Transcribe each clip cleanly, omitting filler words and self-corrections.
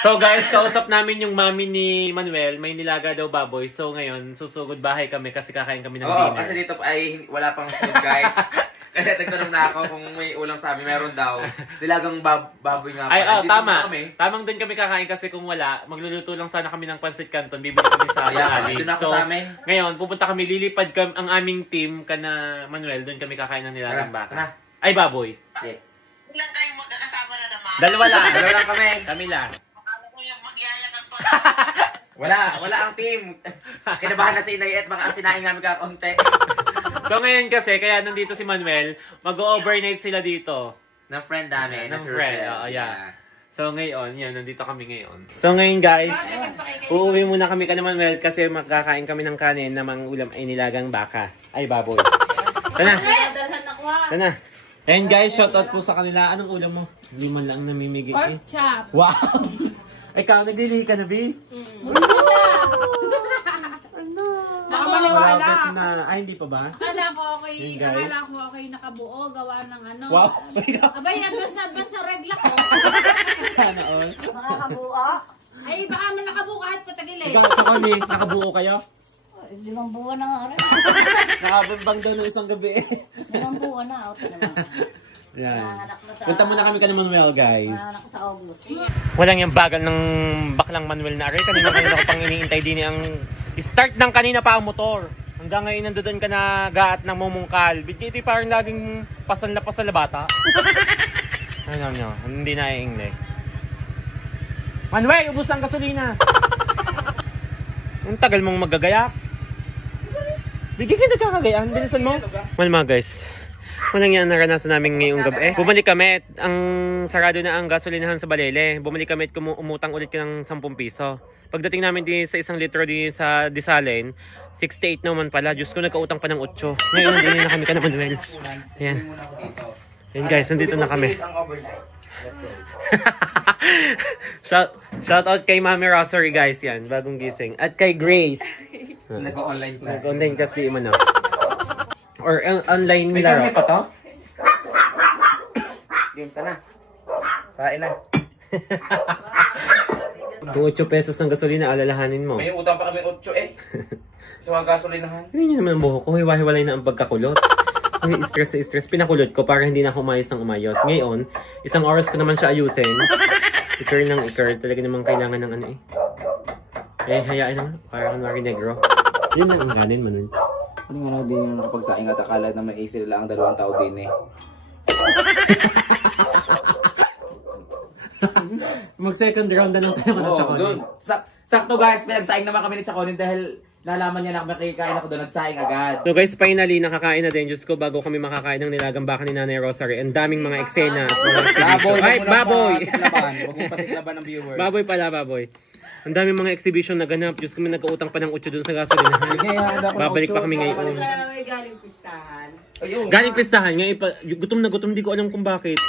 So guys, kausap namin yung mami ni Manuel, may nilaga daw baboy. So ngayon, susugod bahay kami kasi kakain kami ng dinner. Oo, kasi dito ay wala pang food guys. Kaya nagtanong na ako kung may ulam sa amin, meron daw. Nilagang baboy nga Ay, pala. tama. Tamang doon kami kakain kasi kung wala, magluluto lang sana kami ng pancit canton, bibili kami sa Ali. So, ngayon, pupunta kami, lilipad ang aming team, kana Manuel, doon kami kakain ng nilagang baka. Ay, baboy. Yeah. Ilang kayong magkakasama na naman? Dalawa lang. Dalawa lang kami. Kami lang. Akala ko yung magyayakan pa. Wala ang team. Kinabahan na si Inay at baka sinaing namin kakaunti. So ngayon kasi, kaya nandito si Manuel, mag-overnight sila dito. Ng friend namin. Ng friend, yeah. So ngayon, yan, nandito kami ngayon. So ngayon guys, uuwi muna kami ka naman Manuel kasi magkakain kami ng kanin na mga ulam ay nilagang baka. Ay, baboy. Tana! Tana! And guys, shoutout po sa kanila. Anong ulam mo? Hindi man lang namimigay. Pork chop. Wow! Ikaw, naglilihi ka na, B? Muna siya. Ano? Baka maniwala. Na, ay, hindi pa ba? Akala ko okay nakabuo, gawa ng ano. Wow! Abay, advance sa regla ko. Sana all. Makakabuo? Ay, baka man nakabuo kahit patagilid. Ikaw, so kami, nakabuo kayo? 5 buwan na nga rin. Nakabambang daw ng isang gabi. 5 buwan na. Okay naman. Yan. Punta muna kami ka na Manuel, guys. Anak sa August. Walang yung bagal ng baklang Manuel na aray. Kanina ko pang iniintay din ang start ng kanina pa ang motor. Hanggang ngayon nandoon ka na gaat ng mumungkal. Ito parang laging pasal na bata. Ano nyo, hindi na iingle. Manuel, ubus ang gasolina. Ang tagal mong magagayak. Bigyan ka nagkakagayaan. Bilisan mo. Well mga guys, walang yan naranasan namin ngayong gabi. Bumalik kami. Ang sarado na ang gasolinahan sa Balele. Bumalik kami at umutang ulit ka ng 10 piso. Pagdating namin din sa 1 litro din sa Disalen, 68 naman pala. Diyos ko, nagkautang pa ng 8. Ngayon, nandito na kami ka na Manuel. Ayan. Ayan guys, nandito na kami. Shout out kay Mami Rosary guys yan. Bagong gising. At kay Grace. Nag-online pa. Nag-online kasi mo na. Or online may laro. May pa to? Game ka na. Kain na. Kung 8 pesos ng gasolina, alalahanin mo. May utang pa kami 8 eh. So ang gasolinahan. Hindi nyo naman ang buhok ko. Hiwa-hiwalay na ang pagkakulot. Ay, stress sa stress. Pinakulot ko para hindi na ako umayos ng umayos. Ngayon, 1 oras ko naman siya ayusin. Ikar ng ikar. Talaga naman kailangan ng ano eh. Eh, hayaan na. Parang Mari Negro. Yun lang ang ganin, Manuel. Ano nga din yung nakapagsaing at akala na may easy lang ang 2 tao din eh. Mag second round na lang tayo ng Chaconin. Sakto guys, pinagsaing naman kami ni Chaconin dahil nalaman niya na makikain ako doon, nagsaing agad. So guys, finally, nakakain na din. Diyos ko, bago kami makakain ng nilagang baka ni Nanay Rosary. Ang daming mga eksena. Baboy! Baboy! Huwag mong pasiklaban ng viewers. Baboy pala, baboy. Ang daming mga exhibition na ganap. Diyos ko, may nagkautang pa ng 8 dun sa gasolinahan. Babalik pa kami ngayon. May galing pistahan. Galing pistahan. Gutom na gutom, di ko alam kung bakit.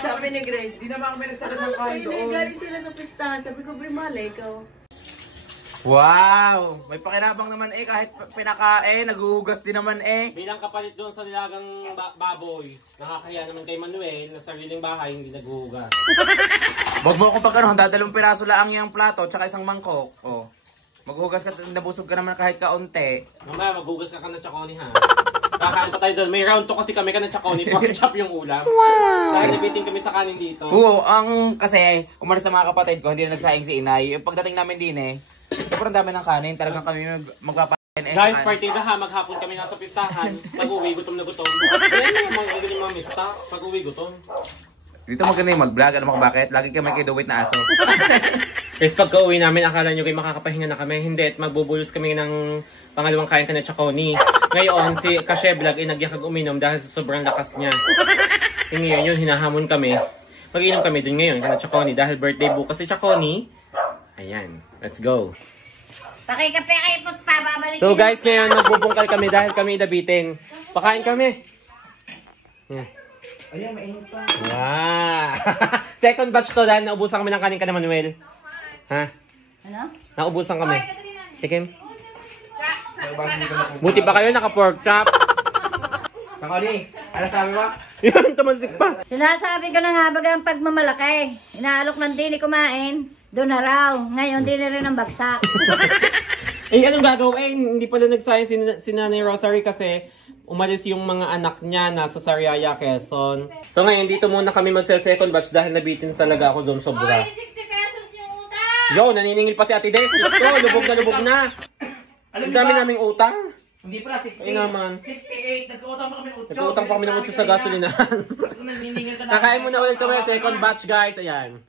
Sabi ni Grace, Di naman kami nagsalat ng kain doon. galing sila sa pistahan. Sabi ko, Brimale, ikaw. Wow! May pakirabang naman eh, kahit pinakain, naguhugas din naman eh. Bilang kapalit doon sa nilagang baboy, nakakahiya naman kay Manuel na sariling bahay, hindi naghuhugas. Wag mo akong pagkaroon, dadalawang piraso lang yung plato, tsaka 1 mangkok. Oh. Maghugas ka, nabusog ka naman kahit kaunti. Mamaya, maghugas ka ng Chaconi ha. Kakain pa tayo doon. May round 2 kasi kami ka ng Chaconi, pork chop yung ulam. Wow! Dahil nabiting kami sa kanin dito. Oo, kasi, umalis sa mga kapatid ko, hindi na nagsaing si Inay. Pagdating namin din eh, sobrang dami ng kanin, talagang kami magpapain eh. Guys, partida ha, maghapon kami nasa pistahan. Pag-uwi, gutom na gutom. Kaya naman mga mista, pag-uwi, gutom. Dito maganda yung mag-vlog, alam mo kung bakit? Lagi kami kay Duwit na aso. Guys, pagka-uwi namin, akala nyo kayo makakapahinga na kami. Hindi, at magbubulos kami ng pangalawang kain ka na Chaconi. Ngayon, si Kashe Vlog ay nagyakag uminom dahil sa sobrang lakas niya. E ngayon yun, hinahamon kami. Mag-inom kami dun ngayon ka na Chaconi dahil birthday bukas si Chaconi. Ayan, let's go. Pakikape kayo po pa, babalik. So guys, ngayon magbubungkal kami dahil kami nabitin. Pakain kami. Yeah. Ayan, mainit pa. Wow. Second batch to dahil naubusan kami ng kanin ka na Manuel. Ha? Ano? Naubusan kami. Tikim. Buti pa kayo naka-pork chop. Kakoli, ano sabi mo? Yan, tumansik pa. Sinasabi ko na nga baga ang pagmamalaki. Inaalok ng dini kumain. Doon na raw. Ngayon, di na rin ang bagsak. Eh, anong gagawin? Hindi pala nagsayang si Nanay Rosary kasi umalis yung mga anak niya nasa Sariaya, Quezon. So ngayon, dito muna kami magse-second batch dahil nabitin talaga ako doon sobra. Oy, 60 pesos yung utang! Yo, naniningil pa si Ate Des. Ito, lubog na. Ang dami naming utang. Hindi pala, 68. Ay naman. 68, nagkautang pa kami ng 8. Nagkautang pa kami ng 8 sa gasolinahan. Nakain muna ulit kami second batch, guys. Ayan.